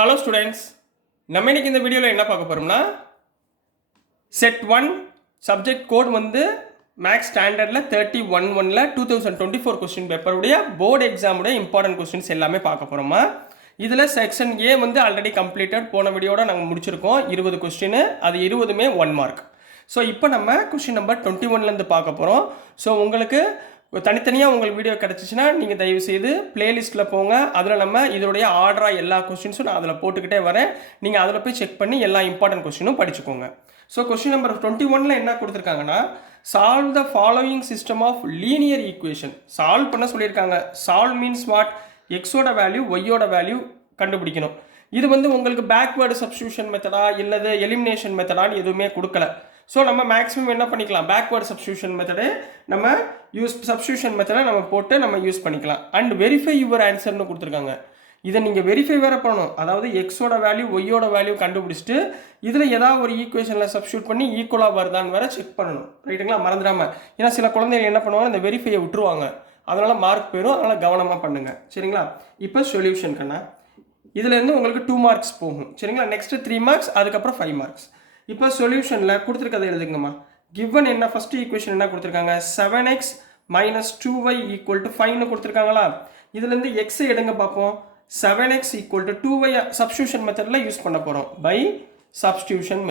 Hello students, நம்ம இன்னைக்கு இந்த வீடியோவில் என்ன பார்க்க போகிறோம்னா செட் 1 சப்ஜெக்ட் கோட் வந்து மேக்ஸ் ஸ்டாண்டர்டில் 31/1ல் 2024 கொஸ்டின் பேப்பருடைய போர்டு எக்ஸாமுடைய இம்பார்ட்டன்ட் கொஸ்டின்ஸ் எல்லாமே பார்க்க போகிறோமா. இதில் செக்ஷன் ஏ வந்து ஆல்ரெடி கம்ப்ளீட்டட், போன வீடியோட நாங்கள் முடிச்சிருக்கோம் 20 கொஸ்டின், அது 20மே 1 மார்க். ஸோ இப்போ நம்ம கொஸ்டின் நம்பர் 21லேருந்து பார்க்க போகிறோம். ஸோ உங்களுக்கு தனித்தனியாக உங்களுக்கு வீடியோ கிடச்சிச்சின்னா நீங்கள் தயவுசெய்து பிளேலிஸ்ட்டில் போங்க. அதில் நம்ம இதோடைய ஆர்டராக எல்லா கொஸ்டின்ஸும் நான் அதில் போட்டுக்கிட்டே வரேன். நீங்கள் அதில் போய் செக் பண்ணி எல்லா இம்பார்ட்டன்ட் கொஸ்டினும் படிச்சுக்கோங்க. ஸோ கொஸ்டின் நம்பர் 21ல் என்ன கொடுத்துருக்காங்கன்னா, solve the following system of linear equation. Solve பண்ண சொல்லியிருக்காங்க. Solve means what? எக்ஸோட வேல்யூ ஒய்யோட வேல்யூ கண்டுபிடிக்கணும். இது வந்து உங்களுக்கு பேக்வேர்டு சப்ஸ்டியூஷன் மெத்தடா இல்லது எலிமினேஷன் மெத்தடான்னு எதுவுமே கொடுக்கல. ஸோ நம்ம மேக்ஸிமம் என்ன பண்ணிக்கலாம், பேக்வேர்டு சப்ஸ்டியூஷன் மெத்தடே நம்ம சப்ஸ்டியூஷன் மெத்தடை நம்ம போட்டு நம்ம யூஸ் பண்ணிக்கலாம். அண்ட் வெரிஃபை யுவர் ஆன்சர்னு கொடுத்துருக்காங்க. இதை நீங்கள் வெரிஃபை வேறு பண்ணணும். அதாவது எக்ஸோட வேல்யூ ஒய்யோட வேல்யூ கண்டுபிடிச்சிட்டு இதில் ஏதாவது ஒரு ஈக்குவேஷனில் சப்ஸ்டியூட் பண்ணி ஈக்குவலாக வருதான்னு வேறு செக் பண்ணணும். ரைட்டுங்களா? மறந்துடாமல். ஏன்னா சில குழந்தைகள் என்ன பண்ணுவாங்க, இந்த வெரிஃபையை விட்டுருவாங்க. அதனால் மார்க் போயிடும். அதனால் கவனமாக பண்ணுங்கள். சரிங்களா? இப்போ சொல்யூஷன் கண்ணா, இதுலேருந்து உங்களுக்கு 2 மார்க்ஸ் போகும். சரிங்களா? நெக்ஸ்ட்டு 3 மார்க்ஸ், அதுக்கப்புறம் 5 மார்க்ஸ். இப்போ சொல்யூஷனில் கொடுத்துருக்கதை எழுதுங்கம்மா. கிவன் என்ன, ஃபஸ்ட்டு ஈக்குவேஷன் என்ன கொடுத்துருக்காங்க, 7x minus 2y equal to 5ன்னு கொடுத்துருக்காங்களா. இதுலேருந்து எக்ஸை எடுங்க பார்ப்போம். 7x equal to 2y substitution மெத்தடில் யூஸ் பண்ண போகிறோம். பை சப்ஸ்டியூஷன்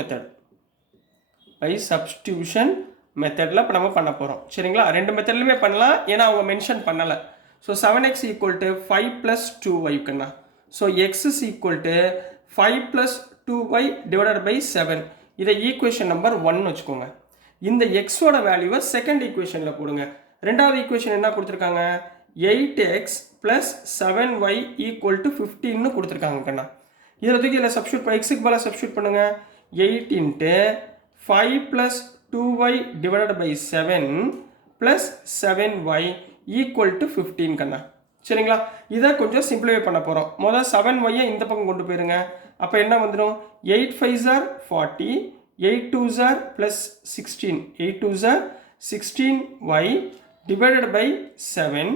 மெத்தடில் இப்போ நம்ம பண்ண போகிறோம். சரிங்களா? ரெண்டு மெத்தட்லையுமே பண்ணலாம், ஏன்னா அவங்க மென்ஷன் பண்ணலை. So 7x equal to 5 plus 2y இருக்குண்ணா. So x is equal to 5 plus 2y divided by 7. இதை ஈக்குவேஷன் நம்பர் 1 வச்சுக்கோங்க. இந்த எக்ஸோட வேல்யூவை செகண்ட் ஈக்குவேஷனில் போடுங்க. ரெண்டாவது ஈக்குவேஷன் என்ன கொடுத்துருக்காங்க, 8x plus 7y equal to 15ன்னு கொடுத்துருக்காங்க கண்ணா. இதில் தூக்கி இதில் சப்ஸ்டியூட் பண்ண, எக்ஸுக்கு மேலே சப்ஸ்டியூட் பண்ணுங்க. 8 into 5 plus 2y divided by 7 plus 7y equal to 15 கண்ணா. சரிங்களா? இதை கொஞ்சம் சிம்பிளிஃபை பண்ண போகிறோம். முதல் 7y இந்த பக்கம் கொண்டு போயிருங்க. அப்போ என்ன வந்துடும், 8 5s are 40, 8 2s are plus 16, 8 2s are 16y divided by 7.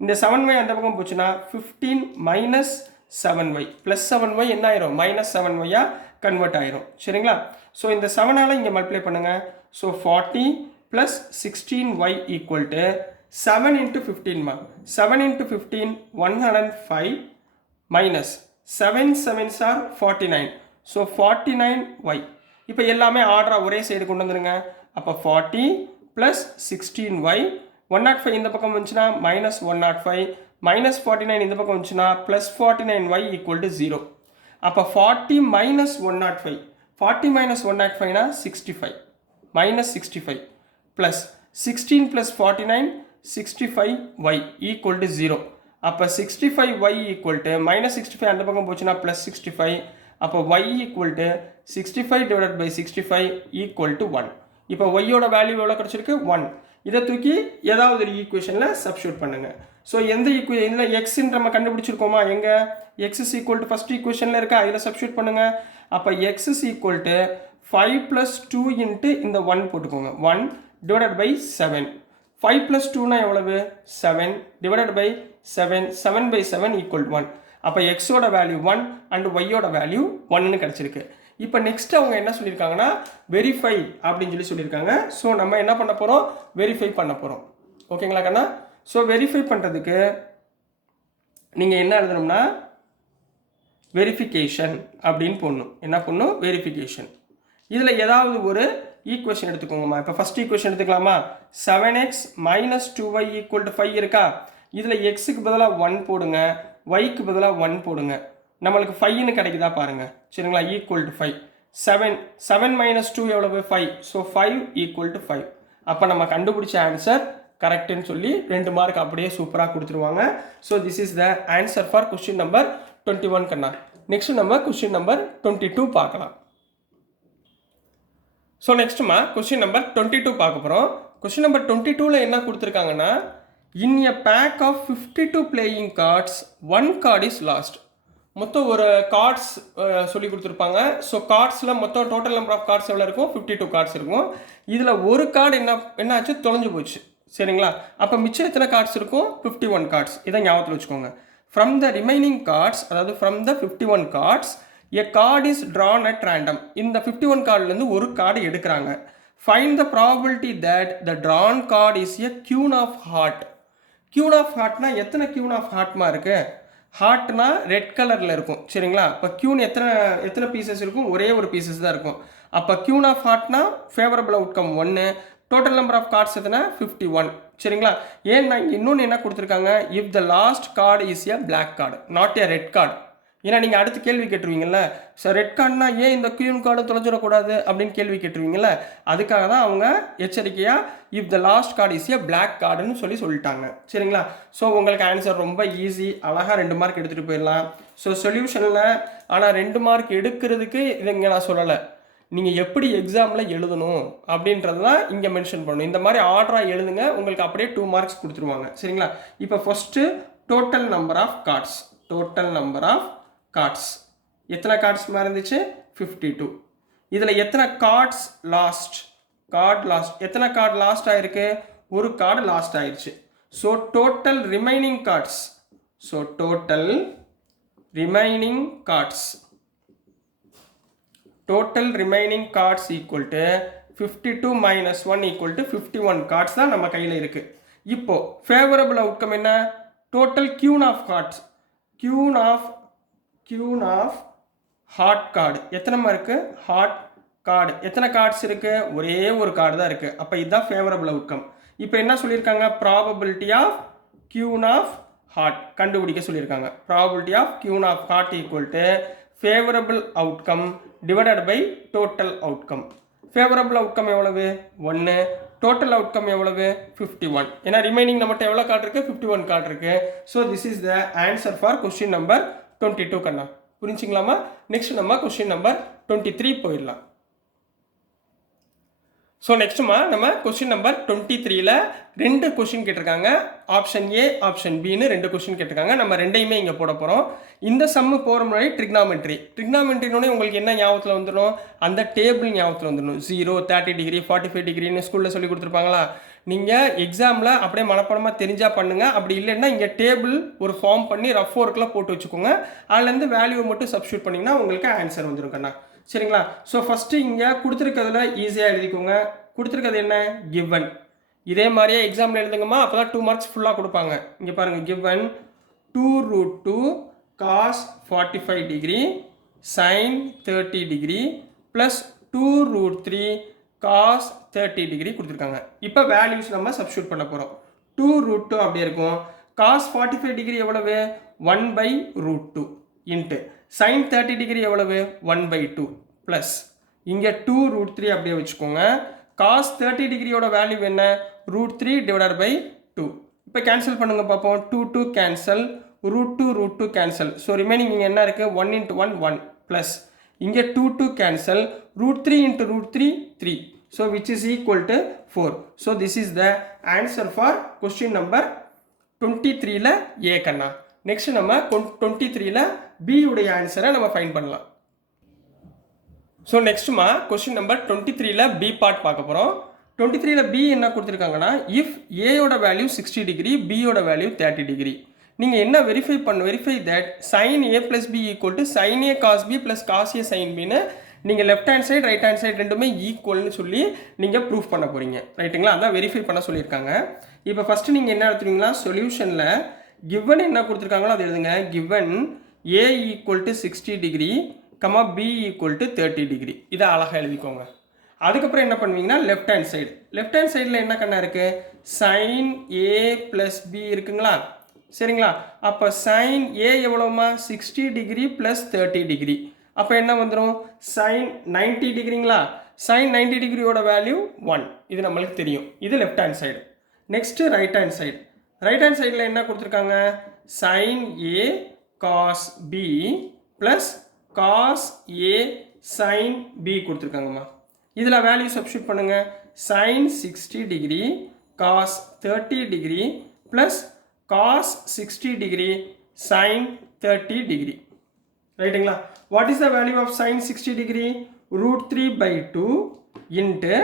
இந்த 7y அந்த பக்கம் போச்சுன்னா 15 minus 7y plus 7y என்ன ஆயிரும், minus 7y கன்வெர்ட் ஆயிரும். சரிங்களா? ஸோ இந்த 7ஆல் இங்கே மல்டிப்ளை பண்ணுங்க. So 40 plus 16y equal to 7 into 15 மா. 7 into 15 105 minus 7 7s are 49. So 49y. இப்போ எல்லாமே ஆர்டராக ஒரே சைடு கொண்டு வந்துருங்க. அப்போ 40 plus 16y, 105 இந்த பக்கம் வந்துச்சுன்னா minus 105, minus 49 இந்த பக்கம் வந்துச்சுன்னா plus 49y equal to 0. அப்போ 40 minus 105, 40 minus 105னா 65, minus 65 plus 16 plus 49, 65y equal to 0. அப்போ 65y equal to minus 65 அந்த பக்கம் போச்சுன்னா plus 65. அப்போ y equal to 65 divided by 65 equal to 1. இப்போ yயோட வேல்யூ எவ்வளோ கிடச்சிருக்கு, 1. இதை தூக்கி ஏதாவது ஒரு ஈக்குவேஷனில் சப்ஸ்டியூட் பண்ணுங்க. ஸோ எந்த இதில் எக்ஸ்ன்னு நம்ம கண்டுபிடிச்சிருக்கோமா, எங்கே x is equal to first ஈக்குவேஷனில் இருக்கா, இதில் சப்ஸ்டியூட் பண்ணுங்க. அப்போ x is equal to 5 plus 2 into இந்த 1 போட்டுக்கோங்க. 1 divided by 7. 5 plus 2னா எவ்வளவு, 7 divided by 7, 7 by 7 equal 1. அப்போ எக்ஸோட வேல்யூ 1 அண்ட் ஒய்யோட வேல்யூ 1ன்னு கிடச்சிருக்கு. இப்போ நெக்ஸ்ட் அவங்க என்ன சொல்லியிருக்காங்கன்னா, வெரிஃபை அப்படின்னு சொல்லியிருக்காங்க. ஸோ நம்ம என்ன பண்ண போகிறோம், வெரிஃபை பண்ண போகிறோம். ஓகேங்களா கண்ணா? ஸோ வெரிஃபை பண்ணுறதுக்கு நீங்கள் என்ன எழுதணும்னா, வெரிஃபிகேஷன் அப்படின்னு போடணும். என்ன பண்ணணும், வெரிஃபிகேஷன். இதில் ஏதாவது ஒரு ஈக்குவேஷன் எடுத்துக்கோங்கம்மா. இப்போ ஃபஸ்ட் ஈக்குவேஷன் எடுத்துக்கலாமா. 7x minus 2y equal to 5 இருக்கா. இதில் எக்ஸுக்கு பதிலாக 1 போடுங்க, ஒய்க்கு பதிலாக 1 போடுங்க. நம்மளுக்கு 5ன்னு கிடைக்குதா பாருங்கள். சரிங்களா? Equal to 5. 7 minus 2 எவ்வளவு, 5. So 5 equal to 5. அப்போ நம்ம கண்டுபிடிச்ச ஆன்சர் கரெக்டுன்னு சொல்லி 2 மார்க் அப்படியே சூப்பராக கொடுத்துருவாங்க. So this is the answer for question number 21 கண்ணா. நெக்ஸ்ட் நம்ம கொஸ்டின் நம்பர் 22 பார்க்கலாம். ஸோ நெக்ஸ்ட்டுமா கொஸ்டின் நம்பர் 22 பார்க்க போகிறோம். கொஸ்டின் நம்பர் 22ல் என்ன கொடுத்துருக்காங்கன்னா, in a pack of 52 playing cards 1 card is lost. மொத்தம் ஒரு கார்ட்ஸ் சொல்லி கொடுத்துருப்பாங்க. ஸோ கார்ட்ஸில் மொத்தம் டோட்டல் நம்பர் ஆஃப் கார்ட்ஸ் எவ்வளோ இருக்கும், 52 கார்ட்ஸ் இருக்கும். இதில் ஒரு கார்டு என்ன ஆச்சு, தொலைஞ்சு போச்சு. சரிங்களா? அப்போ மிச்சம் எத்தனை கார்ட்ஸ் இருக்கும், 51 கார்ட்ஸ். இதை ஞாபகத்தில் வச்சுக்கோங்க. from the remaining cards, அதாவது from the 51 cards, a card is drawn at random. இந்த 51 கார்ட்லேருந்து ஒரு கார்டு எடுக்கிறாங்க. Find the probability that the drawn card is a queen of heart. queen of heartனா எத்தனை queen of heartமா இருக்கு? ஹார்ட்னா red கலரில் இருக்கும் சரிங்களா. இப்போ கியூன் எத்தனை பீசஸ் இருக்கும்? ஒரே ஒரு பீசஸ் தான் இருக்கும். அப்போ கியூன் ஆஃப் ஹார்ட்னா favourable outcome 1, total number of cards எத்தனை 51 சரிங்களா. ஏன்னா இன்னொன்று என்ன கொடுத்துருக்காங்க, if the last card is a black card not a red card. ஏன்னா நீங்கள் அடுத்து கேள்வி கேட்டுருவீங்கல்ல, சார் ரெட் கார்டுனா ஏன் இந்த கியூன் கார்டு தொலைஞ்சிடக்கூடாது அப்படின்னு கேள்வி கேட்டுருவீங்கல்ல, அதுக்காக தான் அவங்க எச்சரிக்கையாக if the last card is a black கார்டுன்னு சொல்லிட்டாங்க சரிங்களா. ஸோ உங்களுக்கு ஆன்சர் ரொம்ப ஈஸி, அழகாக 2 மார்க் எடுத்துகிட்டு போயிடலாம். ஸோ சொல்யூஷனில் ஆனால் 2 மார்க் எடுக்கிறதுக்கு இதுங்க நான் சொல்லலை, நீங்கள் எப்படி எக்ஸாமில் எழுதணும் அப்படின்றது தான் இங்கே மென்ஷன் பண்ணணும். இந்த மாதிரி ஆர்டராக எழுதுங்க, உங்களுக்கு அப்படியே 2 மார்க்ஸ் கொடுத்துருவாங்க சரிங்களா. இப்போ first total number of cards, total number of cards எத்தனை கார்ட்ஸ் மாதிரி இருந்துச்சு 52. இதில் எத்தனை கார்ட்ஸ் லாஸ்ட், கார்டு லாஸ்ட், எத்தனை கார்டு லாஸ்ட் ஆயிருக்கு? ஒரு கார்டு லாஸ்ட் ஆயிடுச்சு. So total remaining cards, so total remaining cards, total remaining cards equal to 52 minus 1 equal to 51 cards தான் நம்ம கையில் இருக்கு. இப்போ favorable outcome என்ன? total queen of hearts, queen of heart card எத்தனை இருக்கு? heart card எத்தனை cards இருக்கு? ஒரே ஒரு கார்டு தான் இருக்கு. அப்போ இதுதான் favorable outcome. இப்போ என்ன சொல்லியிருக்காங்க? probability of queen of heart கண்டுபிடிக்க சொல்லியிருக்காங்க. probability of queen of heart equal to favorable outcome divided by total outcome. favorable outcome எவ்வளவு 1, total outcome எவ்வளவு 51. ஏன்னா ரிமைனிங் நம்மகிட்ட எவ்வளோ கார்டு இருக்கு? 51 கார்டு இருக்கு. So this is the answer for question number 22 கண்ணா. புரிஞ்சுங்களாமா? நெக்ஸ்ட் நம்ம கொஸ்டின் நம்பர் 23 போயிடலாம். ஸோ நெக்ஸ்ட்டுமா நம்ம கொஸ்டின் நம்பர் 23ல் 2 கொஸ்டின் கேட்டிருக்காங்க. ஆப்ஷன் ஏ ஆப்ஷன் பின்னு 2 கொஸ்டின் கேட்டிருக்காங்க. நம்ம ரெண்டையுமே இங்கே போட போகிறோம். இந்த சம்மு போகிற முன்னாடி ட்ரிக்னாமெண்ட்ரினோடனே உங்களுக்கு என்ன ஞாபகத்தில் வந்துடும்? அந்த டேபிள் ஞாபகத்தில் வந்துடும். 0, 30 டிகிரி 45 டிகிரின்னு ஸ்கூலில் சொல்லி கொடுத்துருப்பாங்களா? நீங்கள் எக்ஸாமில் அப்படியே மனப்படமாக தெரிஞ்சால் பண்ணுங்கள். அப்படி இல்லைன்னா இங்கே டேபிள் ஒரு ஃபார்ம் பண்ணி ரஃப் ஒர்க்கில் போட்டு வச்சுக்கோங்க. அதுலேருந்து வேல்யூவை மட்டும் சப்ஸ்டியூட் பண்ணிங்கன்னா உங்களுக்கு ஆன்சர் வந்துடும் கண்ணா சரிங்களா. ஸோ ஃபஸ்ட்டு இங்கே கொடுத்துருக்கிறதுல ஈஸியாக எழுதிக்கோங்க. கொடுத்துருக்கிறது என்ன? கிவன். இதே மாதிரியே எக்ஸாம்பிள் எழுதுங்கம்மா, அப்போ தான் 2 மார்க்ஸ் ஃபுல்லாக கொடுப்பாங்க. இங்கே பாருங்கள், given 2√2 cos 45 degree sin 30 degree plus 2√3 cos 30 degree கொடுத்துருக்காங்க. இப்போ வேல்யூஸ் நம்ம சப்ஸ்டியூட் பண்ண போகிறோம். 2√2 அப்படியே இருக்கும். cos 45 டிகிரி எவ்வளவு? 1/√2 இன்ட்டு sin 30 டிகிரி எவ்வளவு? 1/2 ப்ளஸ் இங்கே 2√3 அப்படியே வச்சுக்கோங்க. cos 30 டிகிரியோட வேல்யூ என்ன? √3 டிவைடட் பை 2. இப்போ கேன்சல் பண்ணுங்க பார்ப்போம். 2 கேன்சல், √2 கேன்சல். ஸோ ரிமைனிங் இங்கே என்ன இருக்குது? 1 × 1 1 ப்ளஸ் இங்கே 2 cancel, √3 × √3 3. So which is equal to 4. So this is the answer for question number 23ல் ஏ கண்ணா. நெக்ஸ்ட் நம்ம 23ல் பி உடைய ஆன்சரை நம்ம ஃபைண்ட் பண்ணலாம். ஸோ நெக்ஸ்ட்டுமா கொஸ்டின் நம்பர் 23ல் பி பார்ட் பார்க்க போகிறோம். 23ல் பி என்ன கொடுத்துருக்காங்கன்னா, இஃப் ஏயோட வேல்யூ 60 டிகிரி, பியோட வேல்யூ 30 டிகிரி. நீங்கள் என்ன verify that sin a plus B equal to sin a cos b plus cos a sin bன்னு நீங்கள் left hand side right hand side ரெண்டுமே ஈக்குவல்னு சொல்லி நீங்கள் ப்ரூஃப் பண்ண போகிறீங்க. ரைட்டுங்களா? அதான் வெரிஃபை பண்ண சொல்லியிருக்காங்க. இப்போ ஃபஸ்ட்டு நீங்கள் என்ன எடுத்துருவீங்களா, சொல்யூஷனில் given என்ன கொடுத்துருக்காங்களோ அது எழுதுங்க. given a equal to 60 degree b equal to 30 degree. இதை அழகாக எழுதிக்கோங்க. அதுக்கப்புறம் என்ன பண்ணுவீங்கன்னா லெஃப்ட் ஹேண்ட் சைடில் என்ன கண்ணா இருக்குது? sin a ப்ளஸ் பி இருக்குங்களா? சரிங்களா? அப்போ sin a எவ்வளோமா? 60 டிகிரி ப்ளஸ் 30 டிகிரி. அப்போ என்ன வந்துடும்? sin 90 டிகிரிங்களா? sin 90 டிகிரியோட வேல்யூ 1. இது நம்மளுக்கு தெரியும். இது left hand side. Next right hand சைடில் என்ன கொடுத்துருக்காங்க? sin a cos b plus cos a sin b கொடுத்துருக்காங்கம்மா. இதில் வேல்யூ சப்ஸ்டியூட் பண்ணுங்கள். sin 60 degree cos 30 degree plus cos 60 degree sin 30 degree. ரைட்டுங்களா? What is the value of sin 60 degree? √3/2 into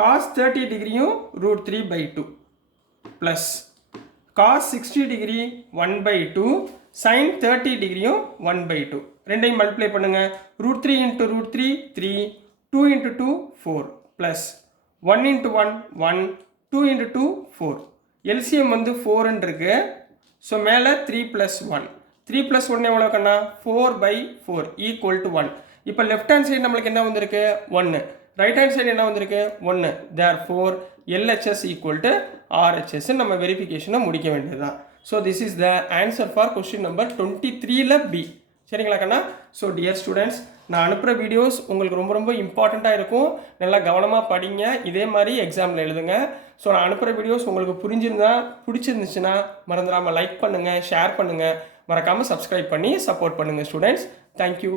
cos 30 டிகிரியும் √3/2 plus cos 60 degree 1/2 sin 30 டிகிரியும் 1/2 ரெண்டையும் multiply பண்ணுங்கள். √3 × √3 3, 2 × 2 4 plus 1 × 1 1, 2 × 2 4. LCM வந்து 4 இருக்கு. So மேலே 3 + 1, 3 + 1 எவ்வளோ கண்ணா 4/4 = 1. இப்போ லெஃப்ட் ஹேண்ட் சைடு நம்மளுக்கு என்ன வந்திருக்கு 1, ரைட் ஹேண்ட் சைடு என்ன வந்திருக்கு 1. தேர்ஃபோர் LHS = RHS நம்ம வெரிஃபிகேஷனை முடிக்க வேண்டியதுதான். So this is the answer for question number 23ல் பி. சரிங்களா கண்ணா? ஸோ டியர் ஸ்டூடெண்ட்ஸ், நான் அனுப்புகிற வீடியோஸ் உங்களுக்கு ரொம்ப ரொம்ப இம்பார்ட்டண்ட்டாக இருக்கும். நல்லா கவனமாக படிங்க. இதே மாதிரி எக்ஸாமில் எழுதுங்க. ஸோ நான் அனுப்புகிற வீடியோஸ் உங்களுக்கு பிடிச்சிருந்துச்சுன்னா மறந்துடாமல் லைக் பண்ணுங்கள், ஷேர் பண்ணுங்கள், மறக்காமல் சப்ஸ்கிரைப் பண்ணி சப்போர்ட் பண்ணுங்கள் ஸ்டூடெண்ட்ஸ். தேங்க்யூ.